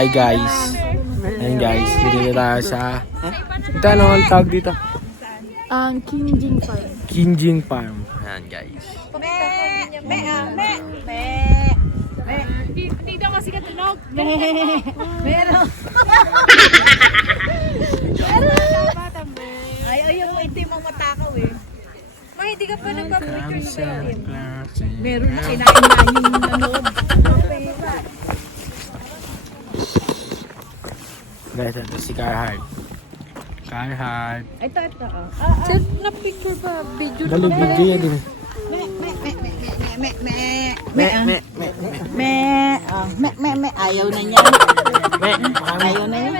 Hi guys. Ayan guys, dito tayo sa... Ito ano ang tawag dito? Ang Kinjing Farm. Kinjing Farm. Ayan guys. Dito kasi katunog. Meron. Ay, yung hindi mo matakaw eh. May hindi ka pa nagpapicture sa ilalim. Meron na kinain na yung nanood. Guys, ito si Carhart. Carhart. Ito. Sir, na-picture pa. Video na Dali, video yan din. Ayaw na niya. Ayaw na niya.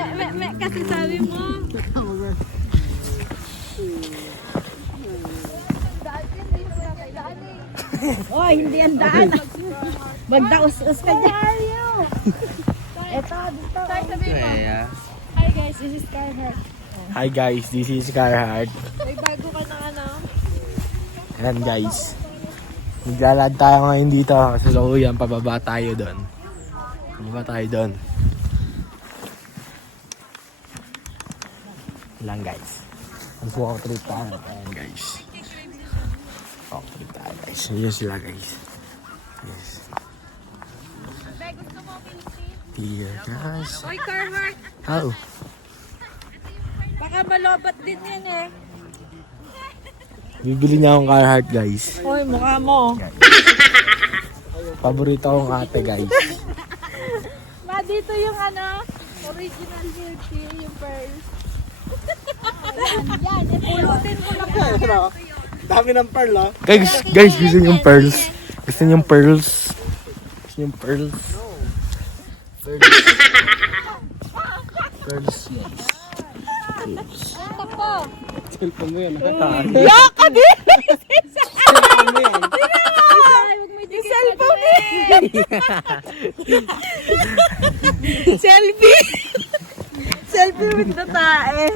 kasi sabi mo. Oh, hindi ang daan. Magdaos-us ka dyan. Ito, dito. Hi guys, this is Carhart. Hi guys, this is Carhart. May bago ka na ano? Ayan guys. Maglalad tayo ngayon dito sa Loyan. Pababa tayo doon. Pababa tayo doon. Lang guys. Mag-walk trip tayo. Ayan guys. Walk trip tayo guys. Yun sila guys. Yes. Here guys. Oy, Carhart! How? Baka malobat din yan eh. Bibili niya akong Carhart guys. Oy, mukha mo. Paborito akong ate guys. Ma, dito yung ano, original beauty, yung pearls. Yan, pulutin ko lang po. Dami ng pearl, ah. Guys, gusto niyo yung pearls? Gusto niyo yung pearls? Gusto niyo yung pearls? Pearls, guys. Tako. Cellphone mo yan, Yaka din! Cellphone mo yan. Yung cellphone eh! Selfie. Selfie with the tae.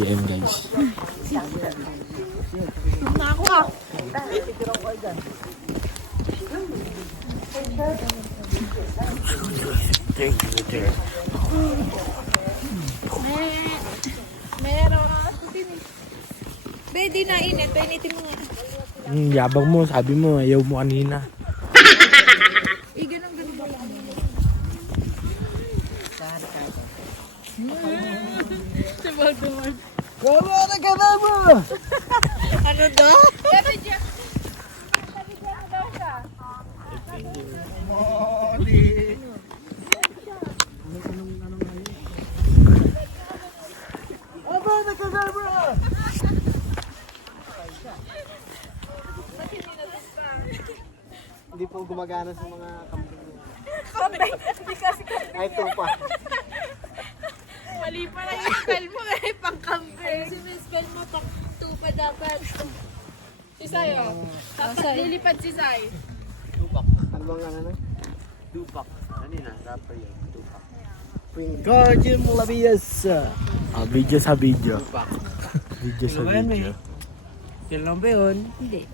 GM guys. Meron. Be, di na init. Painitin mo nga. Yabang mo, sabi mo, ayaw mo kanina. Ganun ba lang? Dumal. Wala na ka na mo! Ano daw? Sabi dyan mo daw siya. Aba na ka na mo! Hindi po gumagana sa mga kambing. Hindi kasi Ay, ito pa. Mali pa lang yung spell mo eh. Pangkampi. Si spell mo, pang-tupa dapat. Si Sai, oh. Tapos lilipad si Sai. Ano bang ano? Dupak. Kanina, rapper yan. Dupak. Wingardium Leviosa. Video sa video. Video sa Ano ba yan, video. Yan lang ba yun? Hindi.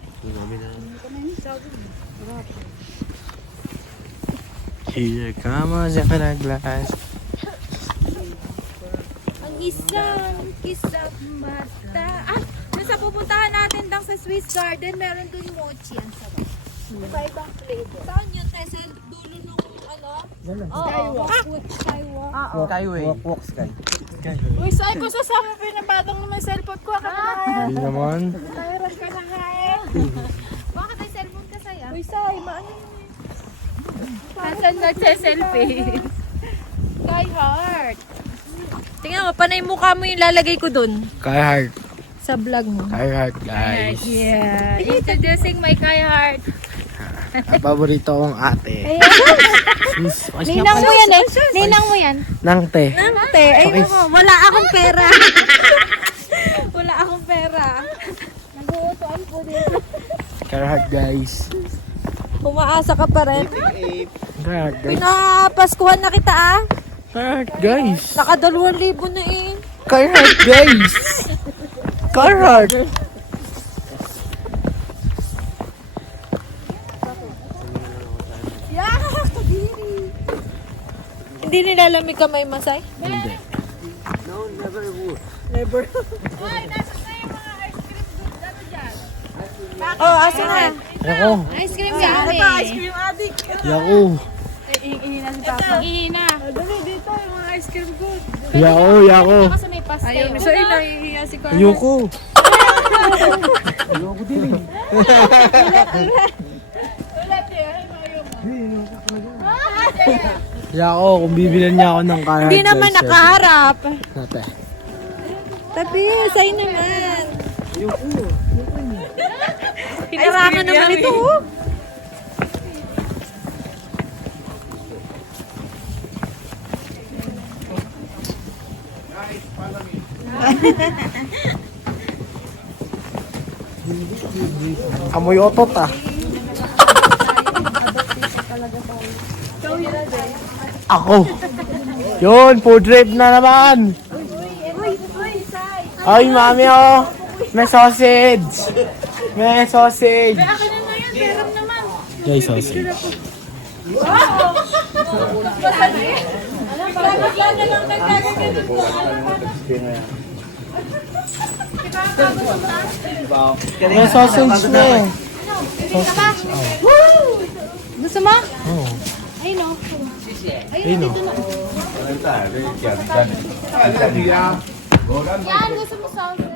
Here comes the glass. Ang isang mata. Ah, dun sa pupuntahan natin dang sa Swiss Garden, meron dun mochi. Ang sarap. Iba-ibang flavor. Saan yun? Sa dulo nung ano? Skywalk. Skywalk. Skyway. Walk sky. Uy, Sai, kung sasama pinabadang naman yung cellphone ko, ako na kaya. Hindi naman. Mayroon ka na kaya. Bakit may cellphone ka, Sai? Uy, Sai, maano yun? Hasan nagse-selfie. Sky Heart. Tingnan mo, panay mukha mo yung lalagay ko dun. Carhart. Sa vlog mo. Carhart guys. Yeah. Introducing my Kai Heart. Ang paborito kong ate. Sis, Ninang mo yan eh. Ninang mo yan. Nang te. Ate, ay mo. Wala akong pera. Wala akong pera. Nag-uutuan po dito. Carhart guys. Umaasa ka pa rin. Guys. Pinapaskuhan na kita ah. Guys. Naka 2,000 na eh. Carhartt, guys. Carhartt. Yeah, kadiri. Hindi nilalamig ka may masay? Hindi. Oh, asa na? Ako. Ice cream ka, ate. Ice cream addict. Yako. Ihina si Papa. Ihina. Dali, dito yung mga ice cream ko. Yako. Kasi may pastel. Ayaw na siya, nahihiya si Carl. Ayoko. Yako, kung bibilan niya ako ng Carhartt. Hindi naman guys, nakaharap. Nate. Tabi, sa'yo naman. Hinarangan naman ito. Oh. Amoy otot ah. Ako. Yun, food trip na naman. Ay, mami oh. May sausage. May sausage. May sausage. May sausage na eh. Gusto mo? Oo. Ay, no. Ayun o. Yan, gusto mo sauce.